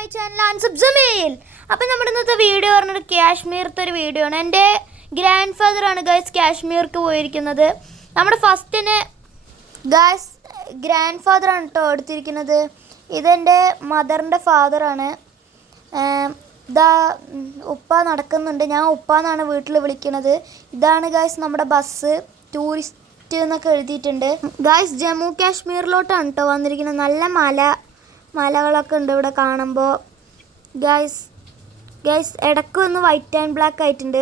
My channel ആൻസബ് Jameel. അപ്പം നമ്മുടെ ഇന്നത്തെ വീഡിയോ പറഞ്ഞൊരു കാശ്മീരത്തെ ഒരു വീഡിയോ ആണ്. എൻ്റെ ഗ്രാൻഡ് ഫാദറാണ് ഗൈസ് കാശ്മീർക്ക് പോയിരിക്കുന്നത്. നമ്മുടെ ഫസ്റ്റിന് ഗൈസ് ഗ്രാൻഡ് ഫാദറാണ് കേട്ടോ എടുത്തിരിക്കുന്നത്. ഇതെൻ്റെ മദറിൻ്റെ ഫാദറാണ്. ഇതാ ഉപ്പ നടക്കുന്നുണ്ട്. ഞാൻ ഉപ്പ എന്നാണ് വീട്ടിൽ വിളിക്കുന്നത്. ഇതാണ് ഗൈസ് നമ്മുടെ ബസ്. ടൂറിസ്റ്റ് എന്നൊക്കെ എഴുതിയിട്ടുണ്ട്. ഗൈസ് ജമ്മു കാശ്മീരിലോട്ടാണ് കേട്ടോ വന്നിരിക്കുന്നത്. നല്ല മലകളൊക്കെ ഉണ്ട് ഇവിടെ കാണുമ്പോൾ. ഗൈസ് ഇടയ്ക്ക് ഒന്ന് വൈറ്റ് ആൻഡ് ബ്ലാക്ക് ആയിട്ടുണ്ട്.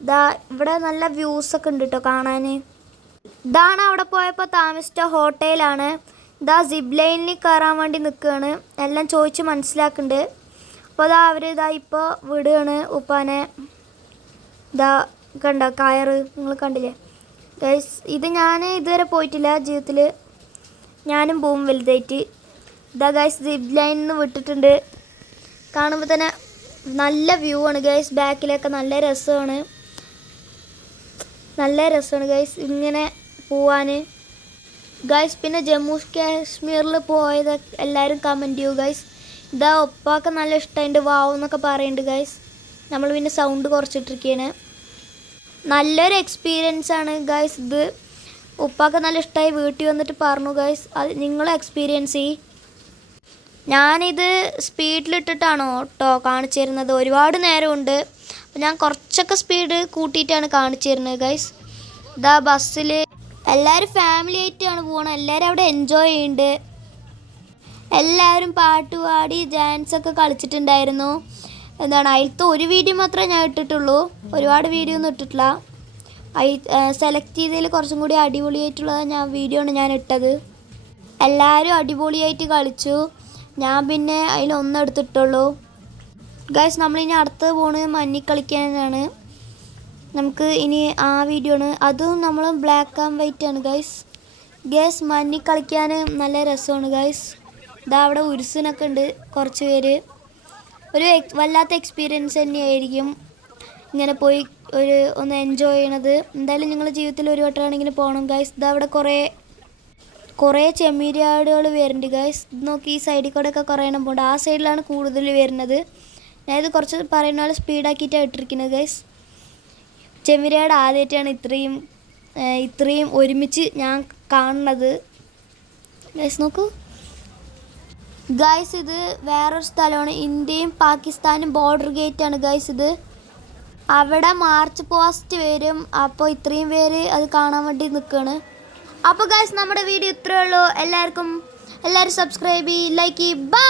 ഇതാ ഇവിടെ നല്ല വ്യൂസൊക്കെ ഉണ്ട് കേട്ടോ കാണാൻ. ഇതാണ് അവിടെ പോയപ്പോൾ താമസിച്ച ഹോട്ടലാണ്. ഇതാ സിബ് ലൈനിൽ കയറാൻ വേണ്ടി നിൽക്കുകയാണ്. എല്ലാം ചോദിച്ച് മനസ്സിലാക്കുന്നുണ്ട്. അപ്പോൾ ഇതാ അവർ ഇപ്പോൾ വിടുകയാണ് ഉപ്പാനെ. ഇതാ കണ്ടോ കയറ്, നിങ്ങൾ കണ്ടില്ലേ ഗൈസ്? ഇത് ഞാൻ ഇതുവരെ പോയിട്ടില്ല ജീവിതത്തിൽ. ഞാനും പോവും വലുതായിട്ട്. ഇതാ ഗൈസ് സിബ് ലൈനിൽ നിന്ന് വിട്ടിട്ടുണ്ട്. കാണുമ്പോൾ തന്നെ നല്ല വ്യൂ ആണ് ഗൈസ്. ബാക്കിലൊക്കെ നല്ല രസമാണ് ഗൈസ് ഇങ്ങനെ പോവാൻ. ഗൈസ് പിന്നെ ജമ്മു കാശ്മീരിൽ പോയത് എല്ലാവരും കമൻറ്റ് ചെയ്യൂ ഗൈസ്. ഇതാ ഒപ്പാക്ക് നല്ല ഇഷ്ടമായിട്ട് വാവ് എന്നൊക്കെ പറയുന്നുണ്ട് ഗൈസ്. നമ്മൾ പിന്നെ സൗണ്ട് കുറച്ചിട്ടിരിക്കുകയാണ്. നല്ലൊരു എക്സ്പീരിയൻസ് ആണ് ഗൈസ് ഇത്. ഉപ്പാക്ക് നല്ല ഇഷ്ടമായി. വീട്ടിൽ വന്നിട്ട് പറഞ്ഞു ഗൈസ് അത് നിങ്ങളും എക്സ്പീരിയൻസ് ചെയ്യ്. ഞാനിത് സ്പീഡിലിട്ടിട്ടാണോ കേട്ടോ കാണിച്ചു തരുന്നത്. ഒരുപാട് നേരമുണ്ട്. അപ്പോൾ ഞാൻ കുറച്ചൊക്കെ സ്പീഡ് കൂട്ടിയിട്ടാണ് കാണിച്ചു തരുന്നത് ഗൈസ്. ഇതാ ബസ്സിൽ എല്ലാവരും ഫാമിലി ആയിട്ടാണ് പോകണം. എല്ലാവരും അവിടെ എൻജോയ് ചെയ്യുന്നുണ്ട്. എല്ലാവരും പാട്ട് പാടി ഡാൻസൊക്കെ കളിച്ചിട്ടുണ്ടായിരുന്നു. അതിലത്തെ ഒരു വീഡിയോ മാത്രമേ ഞാൻ ഇട്ടിട്ടുള്ളൂ. ഒരുപാട് വീഡിയോ ഒന്നും ഇട്ടിട്ടില്ല. സെലക്ട് ചെയ്തതിൽ കുറച്ചും കൂടി അടിപൊളിയായിട്ടുള്ള വീഡിയോ ആണ് ഞാൻ ഇട്ടത്. എല്ലാവരും അടിപൊളിയായിട്ട് കളിച്ചു. ഞാൻ പിന്നെ അതിലൊന്നെടുത്തിട്ടുള്ളൂ ഗൈസ്. നമ്മളിനി അടുത്ത് പോണത് മഞ്ഞിൽ കളിക്കാനാണ്. നമുക്ക് ഇനി ആ വീഡിയോ ആണ്. അതും നമ്മൾ ബ്ലാക്ക് ആൻഡ് വൈറ്റ് ആണ് ഗൈസ്. മഞ്ഞിൽ കളിക്കാൻ നല്ല രസമാണ് ഗൈസ്. ഇതാ അവിടെ ഉരുസിനൊക്കെ ഉണ്ട് കുറച്ച് പേര്. ഒരു വല്ലാത്ത എക്സ്പീരിയൻസ് തന്നെയായിരിക്കും ഇങ്ങനെ പോയി ഒന്ന് എൻജോയ് ചെയ്യണത്. എന്തായാലും നിങ്ങളുടെ ജീവിതത്തിൽ ഒരു വട്ടമാണെങ്കിലും പോകണം ഗൈസ്. ഇതാ അവിടെ കുറേ ചെമ്മീരിയാടുകൾ വരുന്നുണ്ട് ഗൈസ്. നോക്കി ഈ സൈഡിൽ കൂടെ ഒക്കെ കുറേ എണ്ണം പോകുന്നുണ്ട്. ആ സൈഡിലാണ് കൂടുതൽ വരുന്നത്. ഞാനിത് കുറച്ച് പറയുന്ന പോലെ സ്പീഡാക്കിയിട്ടാണ് ഇട്ടിരിക്കുന്നത് ഗൈസ്. ചെമ്മീരിയാട് ആദ്യമായിട്ടാണ് ഇത്രയും ഒരുമിച്ച് ഞാൻ കാണുന്നത് ഗൈസ്. നോക്കൂ ഗൈസ്, ഇത് വേറൊരു സ്ഥലമാണ്. ഇന്ത്യയും പാകിസ്ഥാനും ബോർഡർ ഗേറ്റാണ് ഗൈസ് ഇത്. അവിടെ മാർച്ച് പാസ്റ്റ് വരും. അപ്പോൾ ഇത്രയും പേര് അത് കാണാൻ വേണ്ടി നിൽക്കുകയാണ്. അപ്പോൾ ഗൈസ് നമ്മുടെ വീഡിയോ ഇത്രയേ ഉള്ളൂ. എല്ലാവരും സബ്സ്ക്രൈബ് ചെയ്യ്, ലൈക്ക് ചെയ്യ്. ബൈ.